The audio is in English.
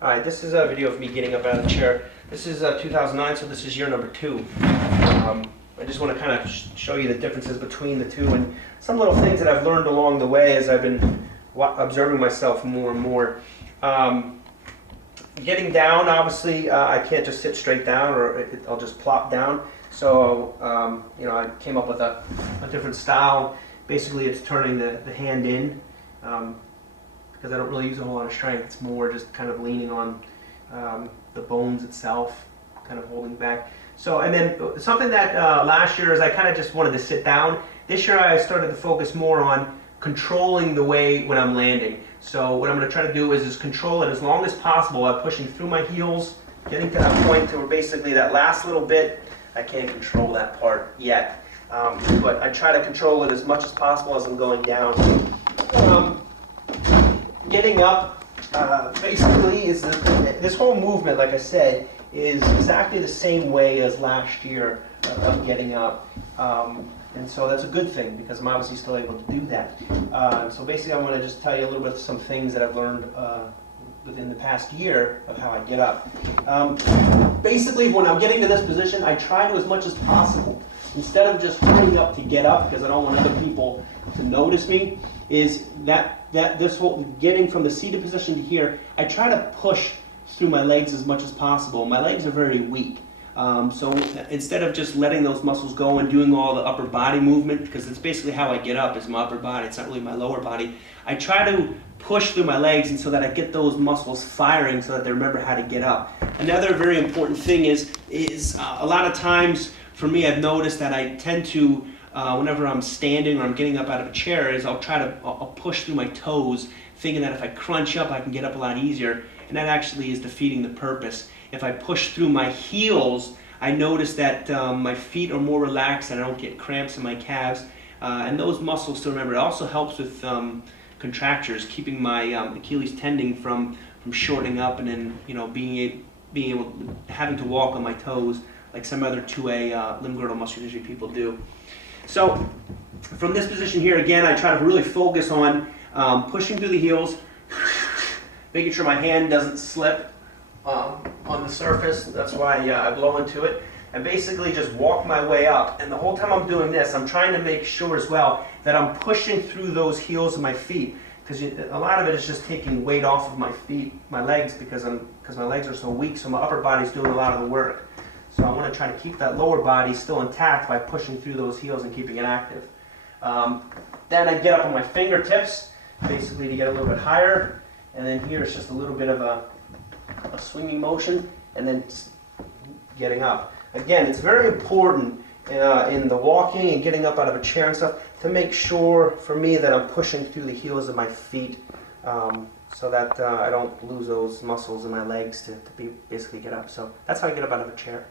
Alright, this is a video of me getting up out of the chair. This is 2009, so this is year number 2. I just want to kind of show you the differences between the two and some little things that I've learned along the way as I've been observing myself more and more. Getting down, obviously, I can't just sit straight down or I'll just plop down. So, I came up with a different style. Basically, it's turning the hand in. Because I don't really use a whole lot of strength. It's more just kind of leaning on the bones itself, kind of holding back. So, and then something that last year is I kind of just wanted to sit down. This year I started to focus more on controlling the way when I'm landing. So what I'm going to try to do is control it as long as possible by pushing through my heels, getting to that point to where basically that last little bit, I can't control that part yet. But I try to control it as much as possible as I'm going down. Getting up, basically, is this whole movement, like I said, is exactly the same way as last year of getting up. And so that's a good thing because I'm obviously still able to do that. So basically I want to just tell you a little bit of some things that I've learned within the past year of how I get up. Basically, when I'm getting to this position, I try to, as much as possible, instead of just hurrying up to get up because I don't want other people to notice me, is that this whole getting from the seated position to here, I try to push through my legs as much as possible. My legs are very weak. So instead of just letting those muscles go and doing all the upper body movement, because it's basically how I get up is my upper body, it's not really my lower body, I try to push through my legs and so that I get those muscles firing so that they remember how to get up. Another very important thing is a lot of times for me I've noticed that I tend to whenever I'm standing or I'm getting up out of a chair is I'll push through my toes thinking that if I crunch up I can get up a lot easier, and that actually is defeating the purpose. If I push through my heels, I notice that my feet are more relaxed and I don't get cramps in my calves, and those muscles, to remember, it also helps with contractures, keeping my Achilles tendon from shortening up and then being able having to walk on my toes like some other 2A limb-girdle muscular dystrophy people do. So from this position here, again, I try to really focus on pushing through the heels, making sure my hand doesn't slip on the surface. That's why I blow into it. And basically just walk my way up. And the whole time I'm doing this, I'm trying to make sure as well that I'm pushing through those heels of my feet. Because a lot of it is just taking weight off of my feet, my legs, because my legs are so weak, so my upper body's doing a lot of the work. So I want to try to keep that lower body still intact by pushing through those heels and keeping it active. Then I get up on my fingertips, basically to get a little bit higher. And then here it's just a little bit of a swinging motion, and then getting up. Again, it's very important in the walking and getting up out of a chair and stuff to make sure, for me, that I'm pushing through the heels of my feet so that I don't lose those muscles in my legs to basically get up. So that's how I get up out of a chair.